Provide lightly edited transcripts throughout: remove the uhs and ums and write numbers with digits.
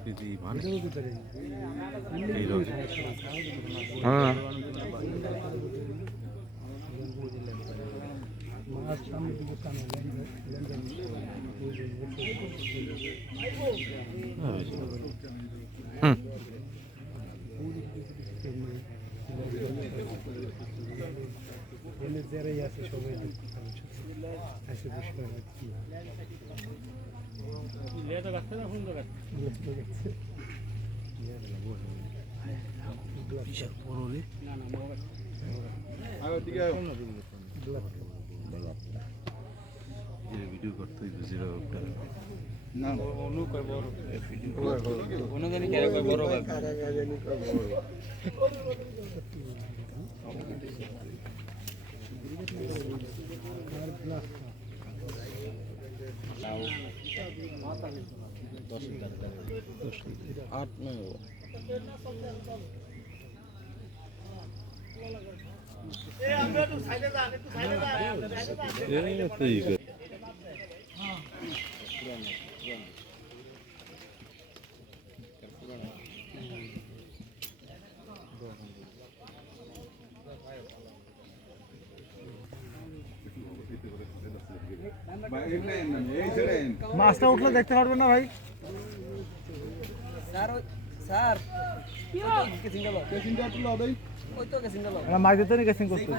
সংস্কৃতি মানে এইরকম। হ্যাঁ যারাই আছে সবাই আসে বসে ভিডিও করতে বুঝিয়ে না অনু কয় বড় অনু জানি কে কয় বড় কারা জানি কয় বড় আট নয় মাছটা উঠলে দেখতে পারবেন না ভাই। মাছ দিতে নি কেসিং করতে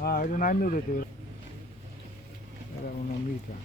হ্যাঁ এটা নাইন উঠেছে মিটা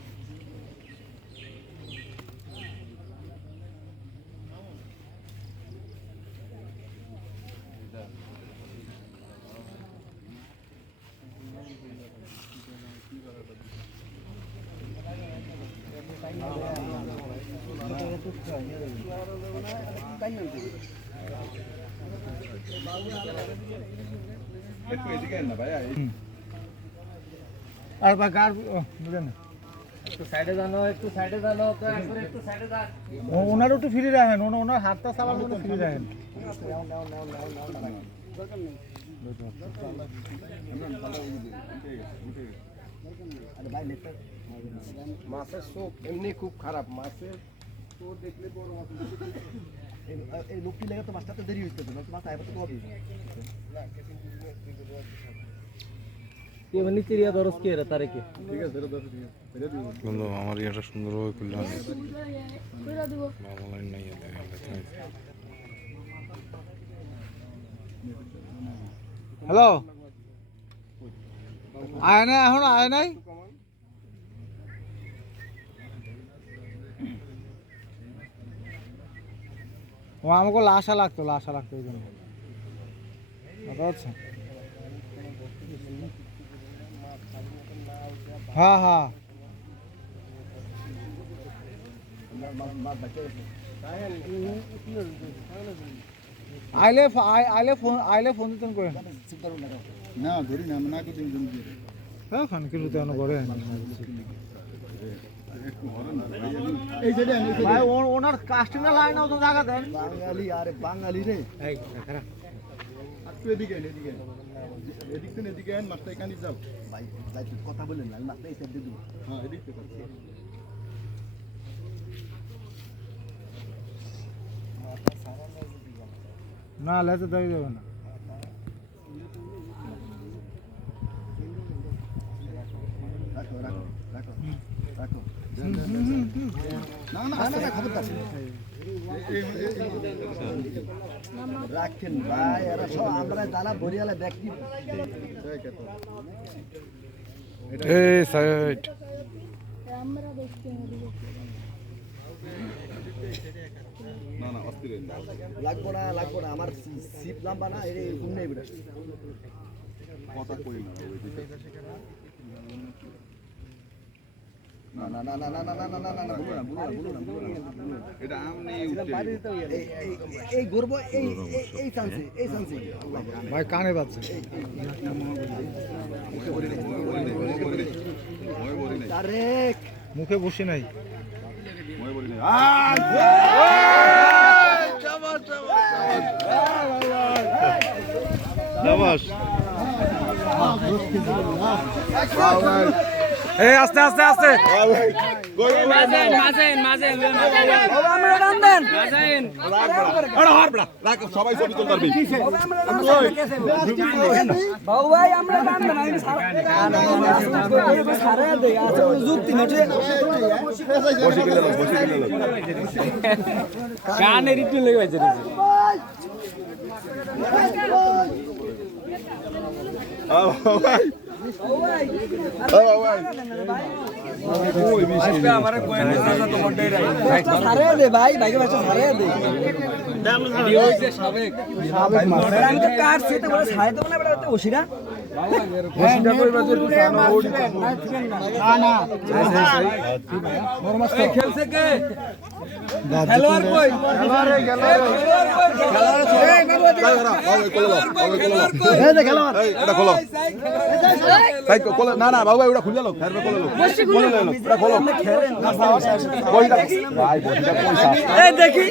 ওনার একটু ফিরে রাখেন, ওনার হাতটা চালার জন্য ফিরে রাখেন। মাছের চোখ এমনি খুব খারাপ, মাছের তো দেখলে বড় মাছ এই লোকটি লেগে তো মাছটা তো দেরি হইতে হবে, মাছ আইবার তো হবে এমনি চিড়িয়া দরস কি এরা তারে কি ঠিক আছে বন্ধু আমার এটা সুন্দরভাবে খুললাম অনলাইন নাই হ্যালো, আয় না, এখন আয় নাই। ও আমাকে লাশা লাগতো ওই জন্য। আচ্ছা হ্যাঁ হ্যাঁ আইলে ফোন দিতেন করে না ধরি না না করে দিন হ্যাঁ খান কিলো তেন করে এই যে ভাই ওনার কাস্টিংটা লাইন তো জায়গা দেন। বাঙালি, আরে বাঙালি রে, এই খারাপ একটু এদিকে এদিকে মাছটা এখানে যাও ভাই, কথা বলেন না, মাছটা এই সাইড দিয়ে দেবো। হ্যাঁ এদিক থেকে না লেতে দেওয়া যাবে না। রাখো রাখো রাখো রাখো না না না খবরদার রাখেন ভাই, এরা সব আমরা দানা বরিয়ালে ব্যক্তি এই সাইড না না অস্থির লাগবো না আমার সিপ নাম্বার না এই কোন নেই বেটা কথা কই না না না না না না না না না না বলো না এটা আমনি এই গর্ব এই চান্সে ভাই কানে বাজছে ডাইরেক্ট মুখে বসে নাই। শাবাশ এই আস্তে আস্তে আস্তে সবাই ছবি তুলতে পারবি গানের একটু লেগে গেছে ভাই ভাইকে বাচ্চা ছাড়ে দে আমি তো কাটছি তো বলে ছাড়ে দেবো না বেটা ওসিরা খেলছে কে খেলোয়াড় কই না না বাবু ভাই ওটা খুলে লো দেখি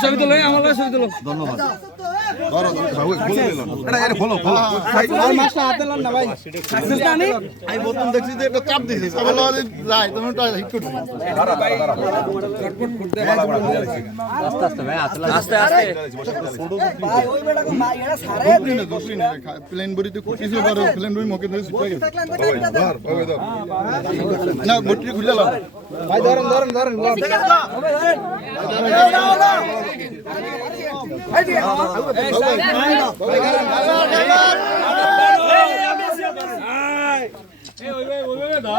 ছবি তো লই আমার ছবি তো ধন্যবাদ আমি প্রথম দেখছি যে একটা চাপ দিয়েছি যাই তখন হিট করছি আস্তে আস্তে প্লেন বড়িতে কিছু পারো প্লেন বড়ি মুখে ধরে শুকিয়ে গেছে না বটি খুলে লাও ভাই ধরেন ধরেন ধরেন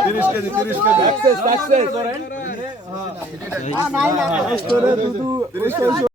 তিরিশ কেজি